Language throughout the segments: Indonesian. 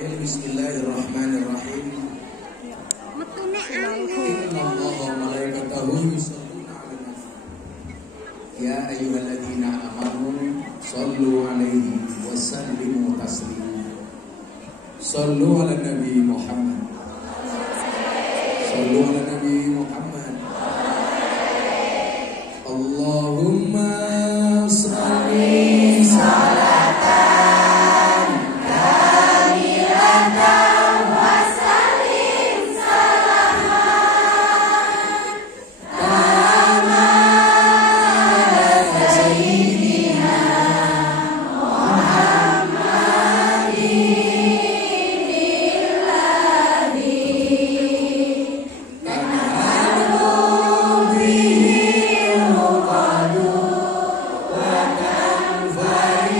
Bismillahirrahmanirrahim. Innallaha wa malaikatahu yusholluna 'alan nabi. Ya ayyuhalladzina amanu shallu 'alaihi wa sallimu taslima. Shallu 'alan nabi Muhammad. Shallu 'alan nabi Muhammad. Allahumma shalli salatan kamilatan wa sallim salaman kama sayyidina Muhammadin billadhi tanhalu bihi uqadu wa tanfariju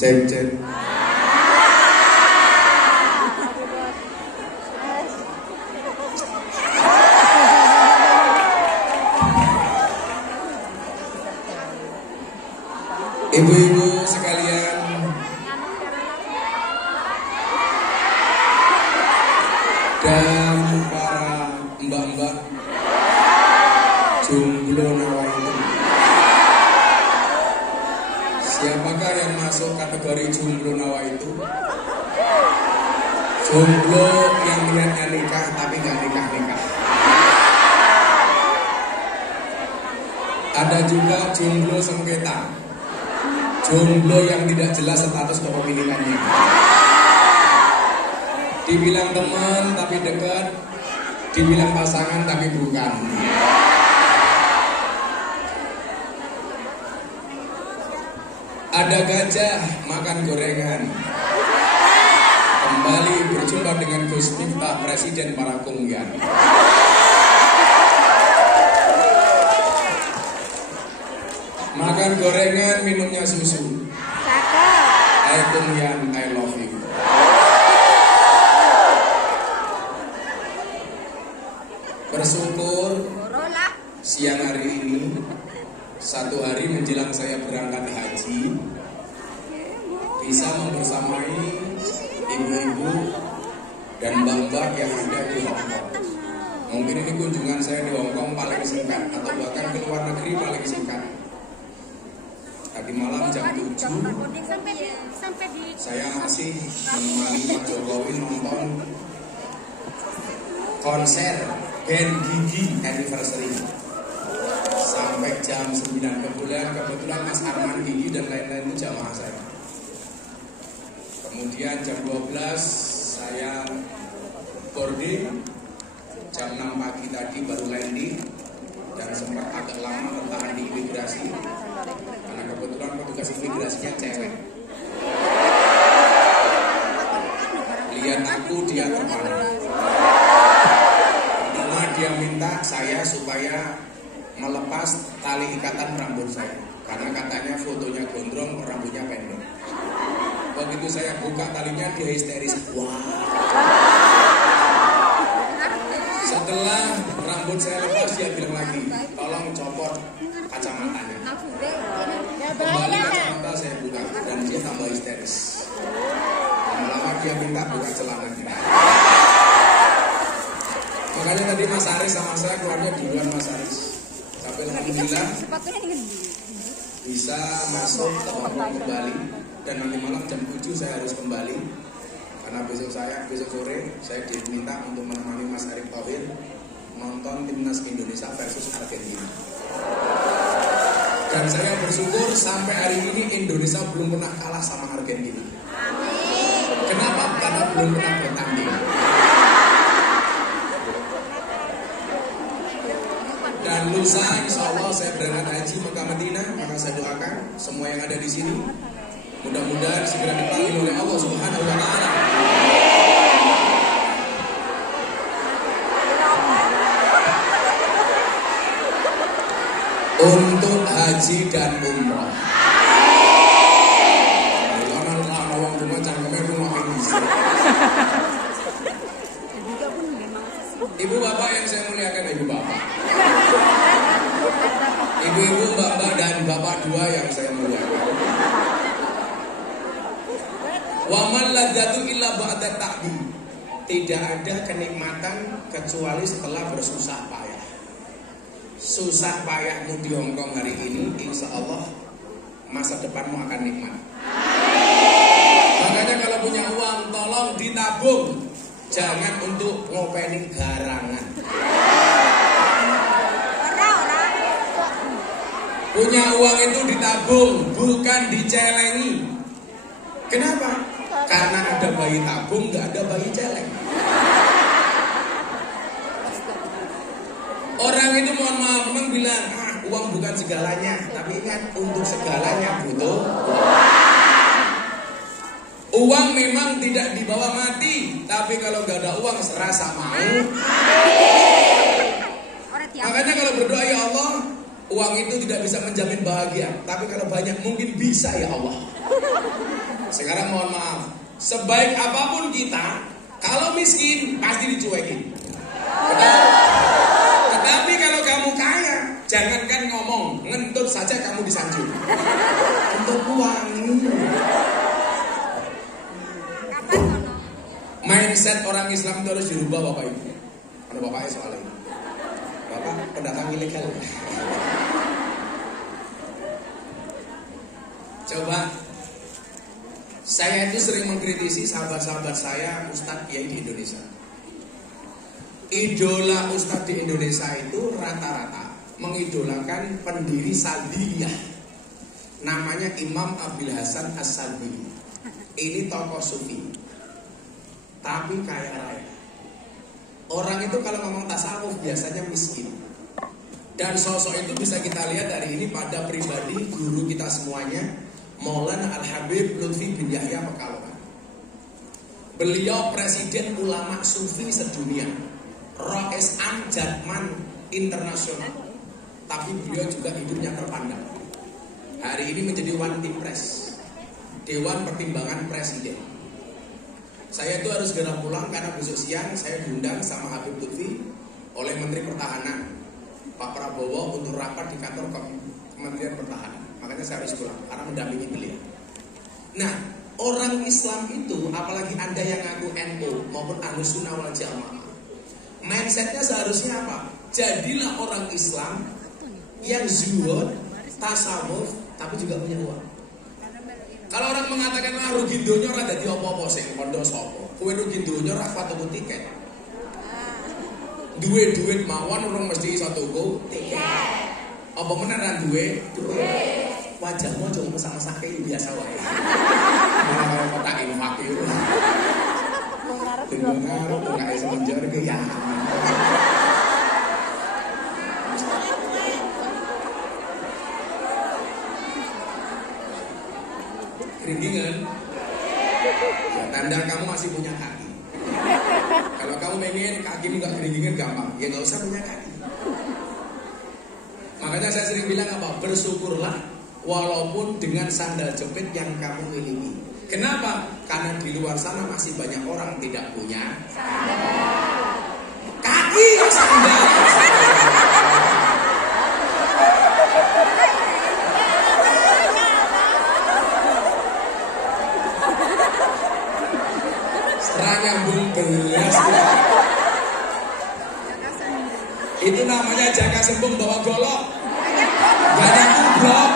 cek. Ibu-ibu sekalian, dan para mbak-mbak jomblo nawaitu, siapakah yang masuk kategori jomblo nawaitu? Jomblo yang niatnya nikah tapi nggak nikah-nikah. Ada juga jomblo sengketa, jomblo yang tidak jelas status kepemilikannya. Dibilang teman tapi dekat, dibilang pasangan tapi bukan. Ada gajah makan gorengan. Kembali berjumpa dengan Gus Miftah, Presiden para Kungyan. Makan gorengan, minumnya susu. Hai Kungyan, I love you. Bersyukur siang hari ini, satu hari menjelang saya berangkat haji, bisa membersamai ibu-ibu dan mbak-mbak yang ada di Hongkong. Mungkin ini kunjungan saya di Hongkong paling singkat, atau bahkan ke luar negeri paling singkat. Tadi malam jam 7 saya masih menemani Pak Jokowi nonton konser band Gigi Anniversary sampai jam 9. Kebetulan Mas Arman Gigi dan lain-lain itu jamaah saya. Kemudian jam 12 saya boarding, jam 6 pagi tadi baru landing, dan sempat agak lama bertahan di imigrasi karena kebetulan petugas imigrasinya cewek. Lihat aku dia terpana. meminta saya supaya melepas tali ikatan rambut saya karena katanya fotonya gondrong, rambutnya pendek. Begitu saya buka talinya, dia histeris. Wah. Setelah rambut saya lepas, dia bilang lagi, tolong copot kacamatanya. Kembali kacamata saya buka dan dia tambah histeris. Lama-lama dia minta buka celananya. Makanya tadi Mas Aris sama saya keluarnya duluan Mas Aris. Sampai alhamdulillah bisa masuk ke Hongkong kembali. Dan nanti malam jam 7 saya harus kembali. Karena besok sore saya diminta untuk menemani Mas Erick Thohir nonton timnas Indonesia versus Argentina. Dan saya bersyukur sampai hari ini Indonesia belum pernah kalah sama Argentina. Kenapa? Karena belum pernah bertanding. Dan lusa insya Allah saya berangkat haji Mekah Madinah. Maka saya doakan semua yang ada di sini mudah-mudahan segera dipanggil oleh Allah Subhanahu wa Ta'ala. Untuk haji dan umroh. Ibu bapak yang saya muliakan, ibu bapak, ibu-ibu, bapak dan bapak dua yang saya muliakan. Wa man ladzatu illa ba'da ta'bi. Tidak ada kenikmatan kecuali setelah bersusah payah. Susah payahmu di Hongkong hari ini, insya Allah masa depanmu akan nikmat. Makanya kalau punya uang tolong ditabung, jangan untuk ngopeni garangan. Punya uang itu ditabung, bukan dicelengi. Kenapa? Karena ada bayi tabung, nggak ada bayi celeng. Orang itu mohon maaf memang bilang, uang bukan segalanya. Tapi ingat, untuk segalanya butuh uang. Memang tidak dibawa mati, tapi kalau gak ada uang serasa mau. Makanya kalau berdoa, ya Allah, uang itu tidak bisa menjamin bahagia, tapi kalau banyak mungkin bisa ya Allah. Sekarang mohon maaf, sebaik apapun kita, kalau miskin pasti dicuekin. Tetapi kalau kamu kaya, jangankan ngomong, ngentut saja kamu disanjung. Untuk uang. Mindset orang Islam itu harus dirubah Bapak Ibu. Ada bapaknya soalnya. Bapak pendatang ilegal. Coba, saya itu sering mengkritisi sahabat-sahabat saya Ustadz Kiai di Indonesia. Idola Ustadz di Indonesia itu rata-rata mengidolakan pendiri Salbiyah. Namanya Imam Abil Hasan As-Salbi. Ini tokoh sufi, tapi kaya raya. Orang itu kalau ngomong tasawuf biasanya miskin. Dan sosok itu bisa kita lihat dari ini pada pribadi guru kita semuanya, Maulana Al-Habib Lutfi bin Yahya Pekalongan. Beliau presiden ulama sufi sedunia, Rais Am Jadman internasional. Tapi beliau juga hidupnya terpandang. Hari ini menjadi One Team Press, Dewan Pertimbangan Presiden. Saya itu harus segera pulang karena besok siang saya diundang sama Habib Lutfi oleh Menteri Pertahanan Pak Prabowo untuk rapat di kantor Kementerian Pertahanan. Makanya saya harus pulang karena mendampingi beliau. Nah, orang Islam itu, apalagi Anda yang ngaku NU maupun Ahlus Sunnah wal Jamaah, mindsetnya seharusnya apa? Jadilah orang Islam yang zuhud, tasawuf, tapi juga punya uang. Kalau orang mengatakan rugi donya ora dadi apa-apa sing kondo sapa. Kowe rugi donya ora kuat tuku tiket. Duwe duit mawon urung mesti iso tuku tiket. Apa meneh ra duwe duit. Wajahmu aja mesak-mesake biasa wae. Malah karo kotak infak iki. Dengar ora iso njor iki ya. Keringgingan, ya, tanda kamu masih punya kaki. Kalau kamu pengen kakimu nggak keringgingan gampang, ya nggak nggak usah punya kaki. Makanya saya sering bilang apa? Bersyukurlah walaupun dengan sandal jepit yang kamu miliki. Kenapa? Karena di luar sana masih banyak orang tidak punya kaki yang sandal. Nyambung belas ya. Itu namanya jaka sembung bawa golok, banyak kublok.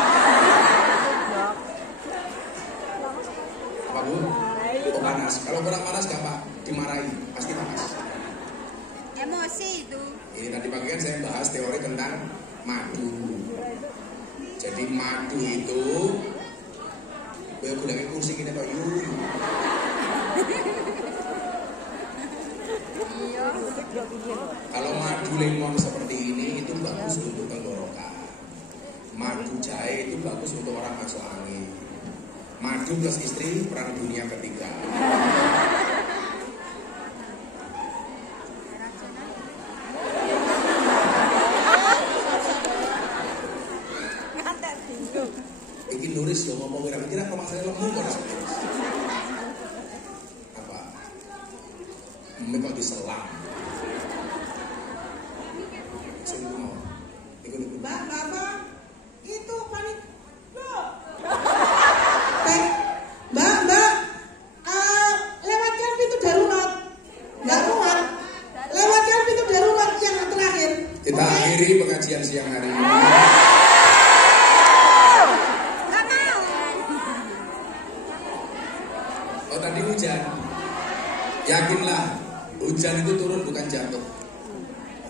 Apa bu? Oh panas. Kalau kurang panas gampang dimarahi, pasti panas. Emosi itu. Ini tadi pagi kan saya bahas teori tentang madu. Jadi madu itu, gue udah kursi gini kok yuk. Kalau madu lemon seperti ini itu bagus untuk tenggorokan. Madu jahe itu bagus untuk orang masuk angin. Madu plus istri perang dunia ketiga. Iki nuris loh ngomong kira-kira kalau masalah lemu kok apa? Kok diselam. Mbak, itu panik. Mbak, lewatkan pintu darurat. Nggak muat. Lewatkan pintu darurat yang terakhir. Kita akhiri pengajian siang hari ini. Oh tadi hujan. Yakinlah, hujan itu turun bukan jatuh.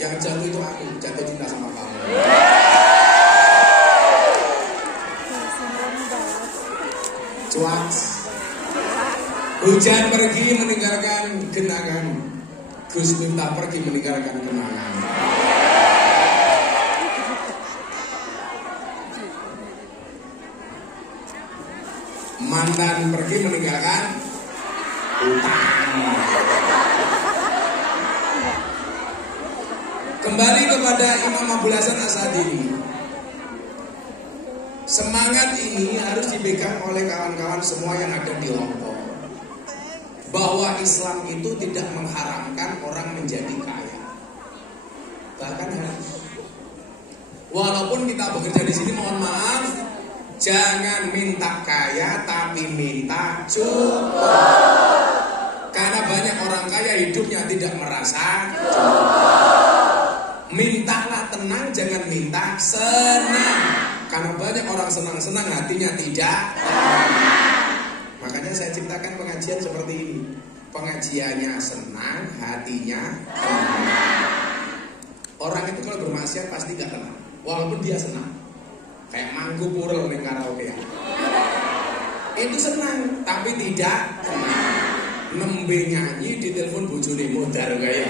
Yang jatuh itu aku, jatuh cinta sama kamu. Cuaks. Hujan pergi meninggalkan genangan. Gus Miftah pergi meninggalkan kenangan. Mantan pergi meninggalkan utang. Kembali kepada Imam Abul Hasan Asy'adili. Semangat ini harus dipegang oleh kawan-kawan semua yang ada di Lombok. Bahwa Islam itu tidak mengharamkan orang menjadi kaya. Bahkan harus. Walaupun kita bekerja di sini, mohon maaf, jangan minta kaya tapi minta cukup. Karena banyak orang kaya hidupnya tidak merasa cukup. Mintalah tenang, jangan minta senang. Karena banyak orang senang-senang hatinya tidak tenang. Makanya saya ciptakan pengajian seperti ini. Pengajiannya senang, hatinya tenang. Orang itu kalau bermaksiat pasti gak tenang, walaupun dia senang. Kayak mangku purel ning karaoke ya. Itu senang, tapi tidak tenang. Nembe nyanyi di telepon bojone modar kaya.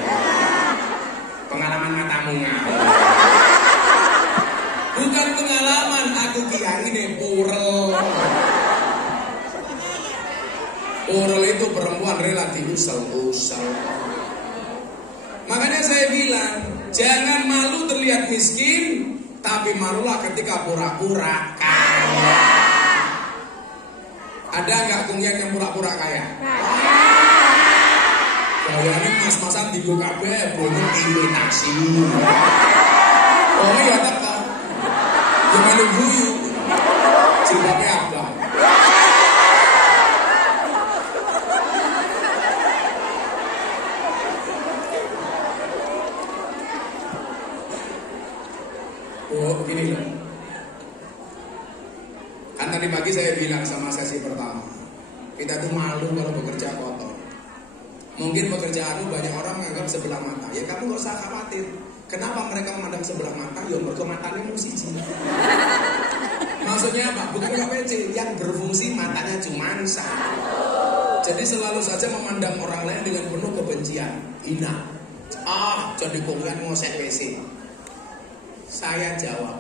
Pengalaman matamu ngawur. Bukan pengalaman, aku kiai ini purel. Purel itu perempuan relatif usel-usel. Makanya saya bilang, jangan malu terlihat miskin, tapi malulah ketika pura-pura kaya. Ada nggak kungyak yang pura-pura kaya? Kayaknya mas-masan di kabeh bonus imitasi. Oh ya teko. Ya melu guyu. Jilbabe abang. Oh begini loh. Kan tadi pagi saya bilang sama sesi pertama, kita tuh malu kalau bekerja kotor. Mungkin pekerjaanmu banyak orang menganggap sebelah mata. Ya kamu gak usah khawatir. Kenapa mereka memandang sebelah mata? Ya mereka matanya musisi. Maksudnya apa? Bukan KPC. Yang berfungsi matanya cuma satu. Jadi selalu saja memandang orang lain dengan penuh kebencian, hina. Jadi kalian ngosek WC. Saya jawab,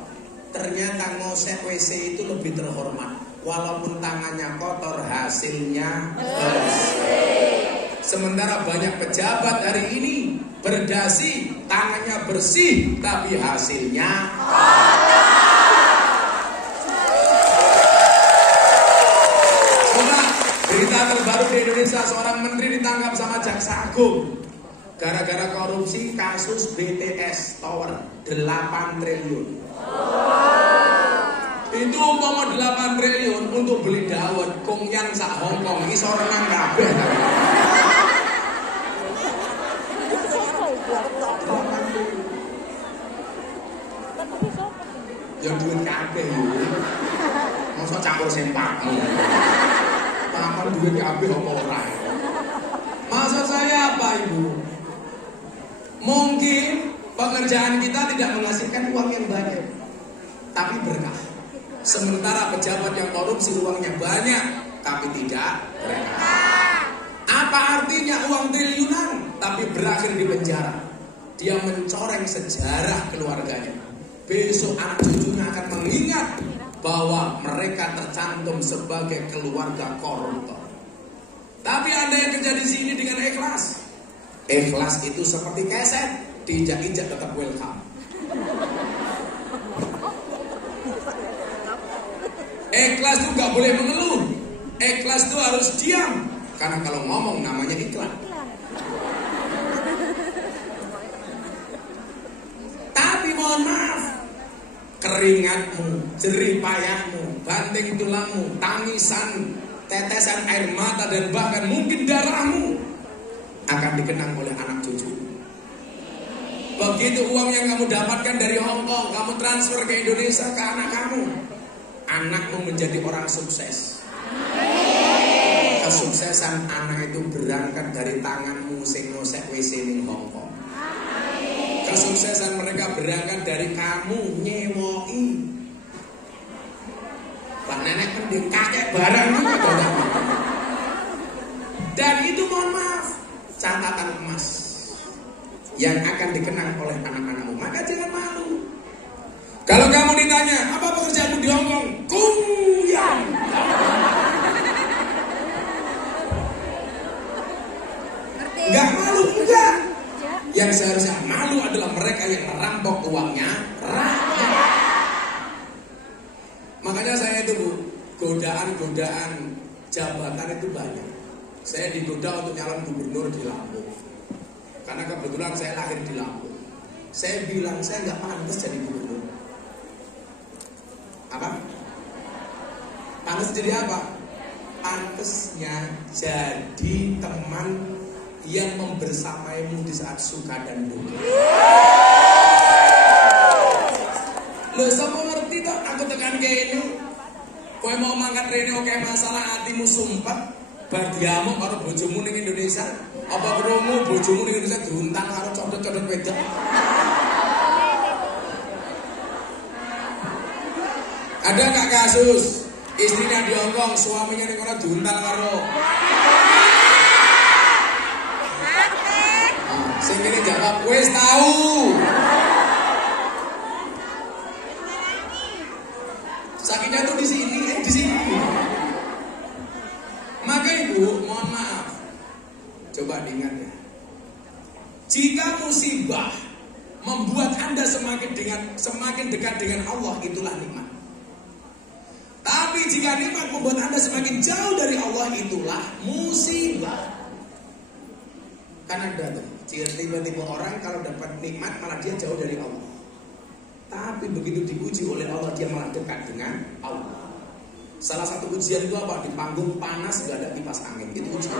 ternyata ngosek WC itu lebih terhormat. Walaupun tangannya kotor, hasilnya bersih. Sementara banyak pejabat hari ini berdasi tangannya bersih tapi hasilnya coba berita terbaru di Indonesia, seorang menteri ditangkap sama jaksa agung gara-gara korupsi kasus BTS Tower 8 triliun. Itu umpama 8 triliun untuk beli dawet kongyan sak Hongkong iso renang kabeh. Ya duit kabeh yo. Mosok campur sempakmu. Paman duit kabeh apa ora. Maksud saya apa, Ibu? Mungkin pekerjaan kita tidak menghasilkan uang yang banyak, tapi berkah. Sementara pejabat yang korupsi uangnya banyak, tapi tidak berkah. Apa artinya uang triliunan, tapi berakhir di penjara? Dia mencoreng sejarah keluarganya. Besok anak cucunya akan mengingat bahwa mereka tercantum sebagai keluarga koruptor. Tapi Anda yang kerja di sini dengan ikhlas. Ikhlas itu seperti keset, diinjak-injak tetap welcome. Ikhlas itu gak boleh mengeluh. Ikhlas itu harus diam. Karena kalau ngomong namanya iklan. Tapi mohon maaf, keringatmu, jerih payahmu, banting tulangmu, tangisan, tetesan air mata dan bahkan mungkin darahmu akan dikenang oleh anak cucu. Begitu uang yang kamu dapatkan dari Hongkong, kamu transfer ke Indonesia ke anak kamu, anakmu menjadi orang sukses. Kesuksesan anak itu berangkat dari tanganmu sing nosek WC ning Hongkong. Kesuksesan mereka berangkat dari kamu nyewoi. Pak nenek mending kakek barang itu. Dan itu mohon maaf, catatan emas yang akan dikenang oleh anak-anakmu. Maka jangan malu. Kalau kamu ditanya, apa pekerjaanmu di Hongkong? Kuyang. Enggak malu, enggak. Yang seharusnya malu adalah mereka yang merampok uangnya rakyat. Makanya saya itu, Bu, godaan-godaan jabatan itu banyak. Saya digoda untuk nyalon gubernur di Lampung. Karena kebetulan saya lahir di Lampung. Saya bilang saya nggak pantas jadi gubernur. Apa? Pantas jadi apa? Pantasnya jadi teman yang membersamaimu di saat suka dan duka. Loh, siapa ngerti toh? Aku tekan kayak ini. Kowe mau mangkat rene oke masalah hatimu sumpah. Bar diamuk karo bojomu ning Indonesia. Apa krungu bojomu ning Indonesia diuntang karo codot-codot wedok? Ada nggak kasus istrinya di Hongkong, suaminya ning kono diuntang karo? Sing kene jawab wis tahu. Sakitnya tuh di sini, di sini. Maka Ibu, mohon maaf. Coba diingat ya. Jika musibah membuat Anda semakin dekat dengan Allah, itulah nikmat. Tapi jika nikmat membuat Anda semakin jauh dari Allah, itulah musibah. Kan ada tuh, tiba-tiba orang kalau dapat nikmat malah dia jauh dari Allah. Tapi begitu diuji oleh Allah, dia malah dekat dengan Allah. Salah satu ujian itu apa? Di panggung panas gak ada kipas angin. Itu ujian.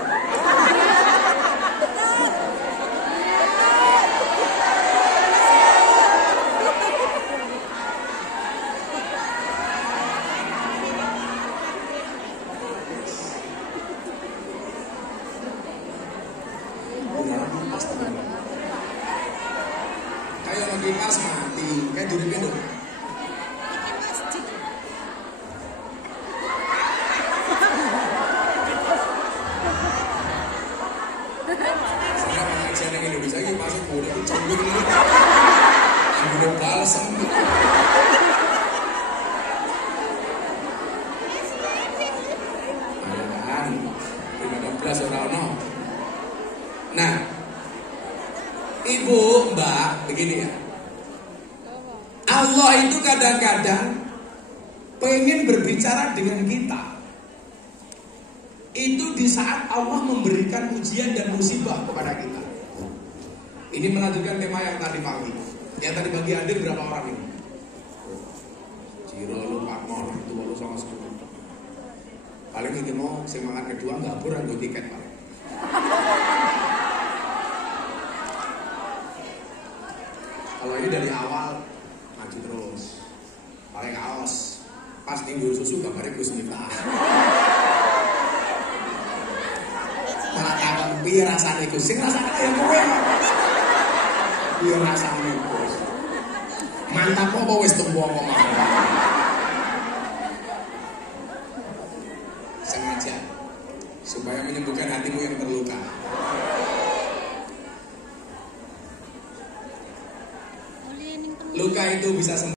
Kayak lagi kipas mati, kayak duduk-duduk. Indonesia ini masuk boleh itu cembung ini yang boleh balsam kan 15 orang. Nah Ibu, Mbak, Allah itu kadang-kadang pengen berbicara dengan kita. Itu di saat Allah memberikan ujian dan musibah kepada kita. Ini melanjutkan tema yang tadi pagi. Yang tadi pagi hadir berapa orang ini? Jiro lu pakmor itu lu sama sepuluh. Paling ini mau semangat kedua nggak kurang gue tiket paling. Kalau ini dari awal maju terus, paling aos. Pas tinggal susu gambarnya Gus Miftah. Malah takon piye rasane Gus? Sing rasane ya kowe. Piye rasane Gus? Mantap apa wis tumbuh apa mah? Sengaja supaya menyembuhkan hatimu yang terluka. Luka itu bisa sembuh.